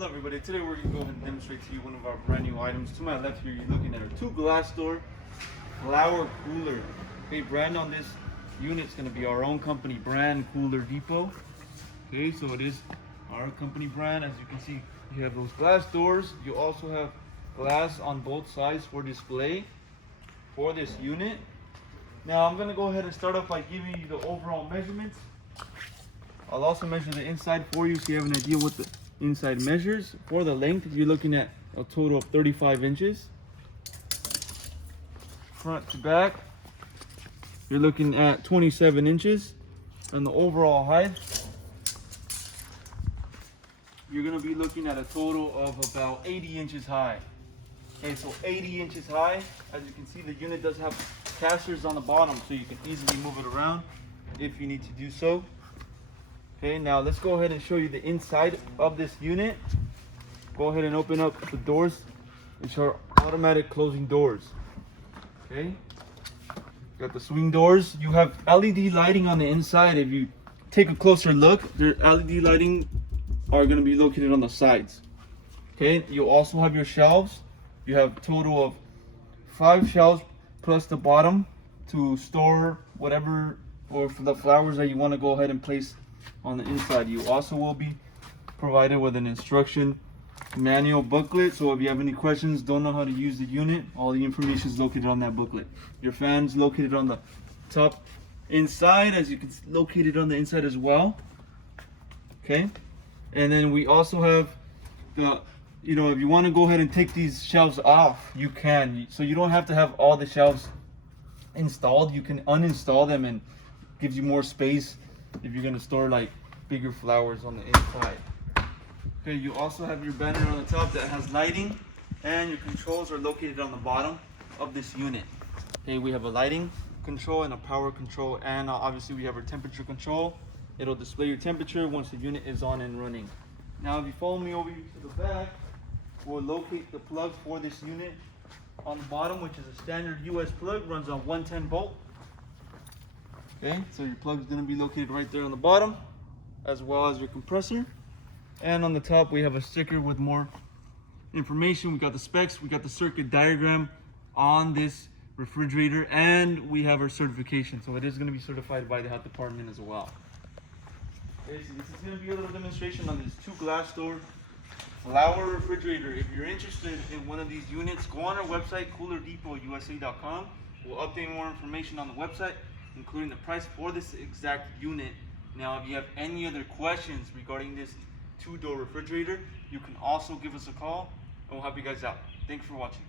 Hello everybody, today we're going to go ahead and demonstrate to you one of our brand new items. To my left here, you're looking at our 2 glass door flower cooler. Okay, brand on this unit is going to be our own company brand, Cooler Depot. Okay, so it is our company brand. As you can see, you have those glass doors. You also have glass on both sides for display for this unit. Now I'm going to go ahead and start off by giving you the overall measurements. I'll also measure the inside for you so you have an idea what the inside measures. For the length, you're looking at a total of 35 inches. Front to back, you're looking at 27 inches. And the overall height, you're going to be looking at a total of about 80 inches high. Okay, so 80 inches high. As you can see, the unit does have casters on the bottom, so you can easily move it around if you need to do so. Okay, now let's go ahead and show you the inside of this unit. Go ahead and open up the doors, which are automatic closing doors. Okay, got the swing doors. You have LED lighting on the inside. If you take a closer look, the LED lighting are going to be located on the sides. Okay, you also have your shelves. You have a total of 5 shelves plus the bottom to store whatever, or for the flowers that you want to go ahead and place on the inside. You also will be provided with an instruction manual booklet, so if you have any questions, don't know how to use the unit, all the information is located on that booklet. Your fan's located on the top inside, as you can see, located on the inside as well. Okay, and then we also have the, if you want to go ahead and take these shelves off, you can. So you don't have to have all the shelves installed. You can uninstall them, and gives you more space if you're going to store like bigger flowers on the inside. Okay, you also have your banner on the top that has lighting, and your controls are located on the bottom of this unit. Okay, we have a lighting control and a power control, and obviously we have our temperature control. It'll display your temperature once the unit is on and running. Now if you follow me over here to the back, we'll locate the plug for this unit on the bottom, which is a standard US plug, runs on 110 volt. Okay, so your plug is going to be located right there on the bottom, as well as your compressor. And on the top, we have a sticker with more information. We got the specs, we got the circuit diagram on this refrigerator, and we have our certification. So it is going to be certified by the health department as well. Okay, so this is going to be a little demonstration on this 2 glass door flower refrigerator. If you're interested in one of these units, go on our website, coolerdepot.usa.com. We'll update more information on the website, including the price for this exact unit. Now, if you have any other questions regarding this 2-door refrigerator, you can also give us a call, and we'll help you guys out. Thanks for watching.